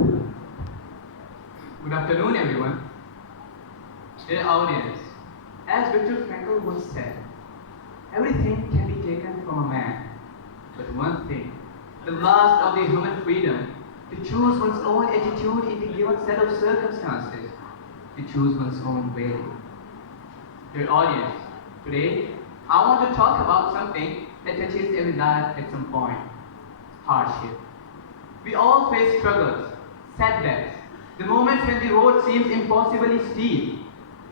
Good afternoon, everyone. Dear audience, as Viktor Frankl once said, everything can be taken from a man, but one thing, the last of the human freedom, to choose one's own attitude in the given set of circumstances, to choose one's own way. Dear audience, today I want to talk about something that touches every life at some point: hardship. We all face struggles, setbacks, the moments when the road seems impossibly steep.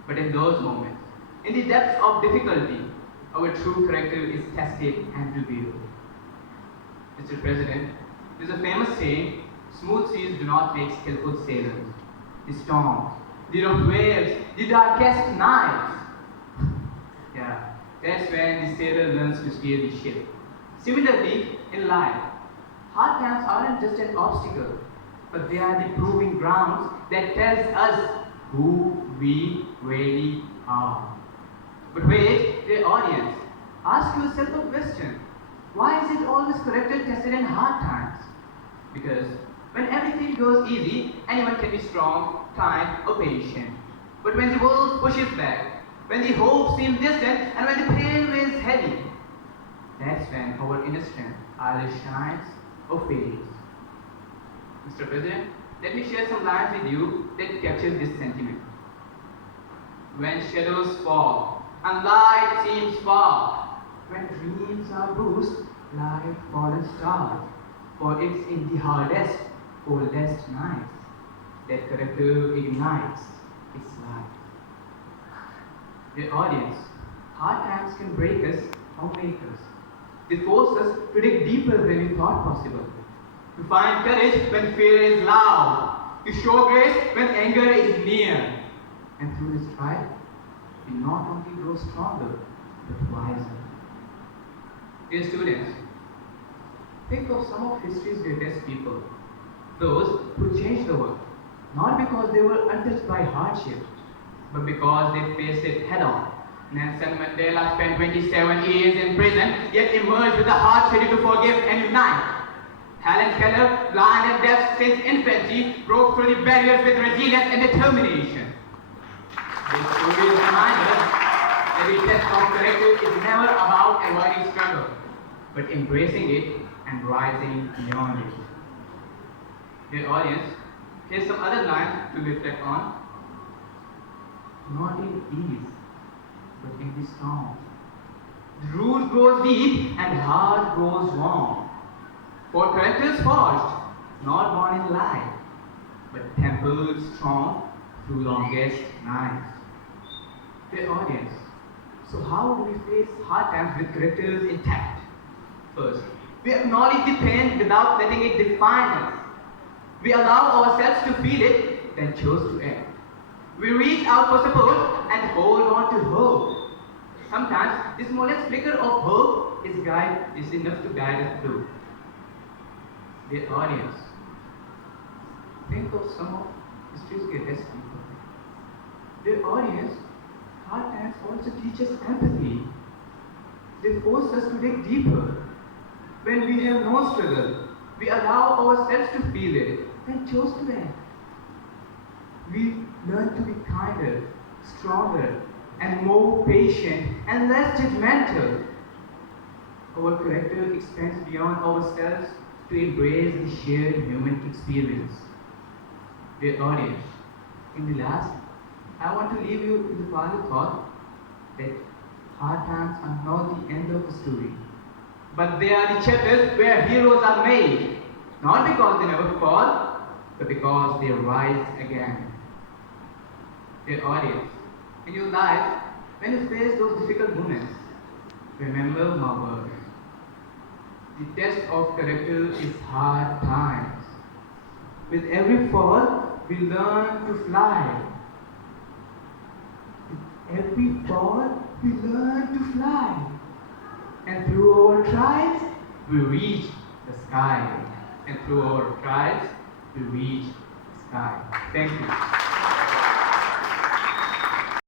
But in those moments, in the depths of difficulty, our true character is tested and revealed. Mr. President, there's a famous saying, smooth seas do not make skillful sailors. The storms, the rough waves, the darkest nights. Yeah, that's when the sailor learns to steer the ship. Similarly, in life, hard times aren't just an obstacle, but they are the proving grounds that tells us who we really are. But wait, dear audience, ask yourself a question. Why is it always character tested in hard times? Because when everything goes easy, anyone can be strong, kind, or patient. But when the world pushes back, when the hope seems distant, and when the pain weighs heavy, that's when our inner strength either shines or fades. Mr. President, let me share some lines with you that capture this sentiment. When shadows fall and light seems far, when dreams are bruised like fallen stars, for it's in the hardest, coldest nights that character ignites its light. Dear audience, hard times can break us or make us. They force us to dig deeper than we thought possible, to find courage when fear is loud, to show grace when anger is near. And through this trial, we not only grow stronger, but wiser. Dear students, think of some of history's greatest people, those who changed the world, not because they were untouched by hardship, but because they faced it head on. Nelson Mandela spent 27 years in prison, yet emerged with a heart ready to forgive and unite. Helen Keller, blind and deaf since infancy, broke through the barriers with resilience and determination. This story reminds us that the test of character is never about avoiding struggle, but embracing it and rising beyond it. Dear audience, here's some other lines to reflect on. Not in ease, but in the storm. The root grows deep and heart grows warm. For characters forged, not born in light, but tempered strong through longest nights. Dear audience, so how do we face hard times with characters intact? First, we acknowledge the pain without letting it define us. We allow ourselves to feel it, then choose to act. We reach out for support and hold on to hope. Sometimes the smallest flicker of hope is enough to guide us through. Dear audience, think of some of history's greatest people. Dear audience, hard times also teach us empathy. They force us to dig deeper. When we have no struggle, we allow ourselves to feel it, then choose to act. We learn to be kinder, stronger, and more patient and less judgmental. Our character expands beyond ourselves to embrace the shared human experience. Dear audience, in the last, I want to leave you with the final thought that hard times are not the end of the story, but they are the chapters where heroes are made, not because they never fall, but because they rise again. Dear audience, in your life, when you face those difficult moments, remember my words. The test of character is hard times. With every fall, we learn to fly. With every fall, we learn to fly. And through our trials, we reach the sky. And through our trials, we reach the sky. Thank you.